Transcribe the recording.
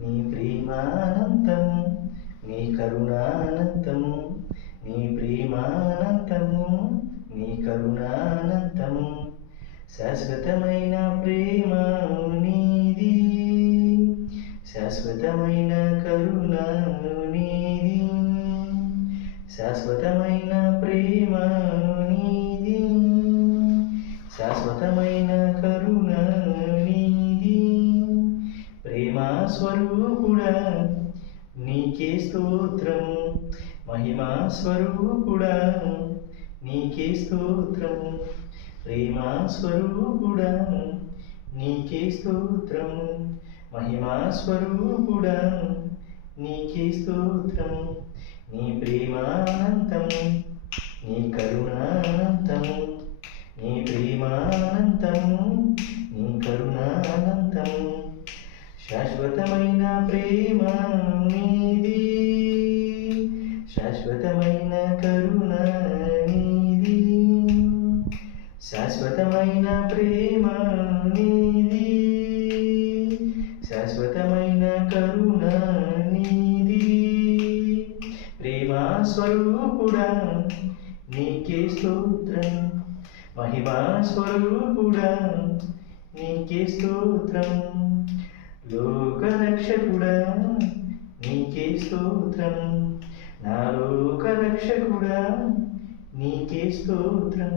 నీ ప్రేమానంతం, నీ కరుణానంతం, నీ ప్రేమానంతం, నీ కరుణానంతం. శాశ్వతమైన ప్రేమ నీది, శాశ్వతమైన కరుణ నీది, శాశ్వతమైన ప్రేమ నీది, శాశ్వతమైన కరుణ నీది. ప్రేమా స్వరూపుడా నీకే స్తోత్రం, మహిమా స్వరూపుడా నీకే స్తోత్రం, ప్రేమా స్వరూపుడా నీకే స్తోత్రం, మహిమా స్వరూపుడా నీకే స్తోత్రం. నీ ప్రేమానంతం, నీ కరుణానంతం, నీ ప్రేమానంతం, నీ కరుణానంతం. శాశ్వతమైన ప్రేమ నీది, శాశ్వతమైన కరుణ నీది, శాశ్వతమైన ప్రేమ నీది, శాశ్వతమైన కరుణ నీది. ప్రేమా స్వరూపుడా నీకే స్తోత్రం, మహిమా స్వరూపుడా నీకే స్తోత్రం, లోకరక్షకుడా నీకే స్తోత్రం, నా లోకరక్షకుడా నీకే స్తోత్రం.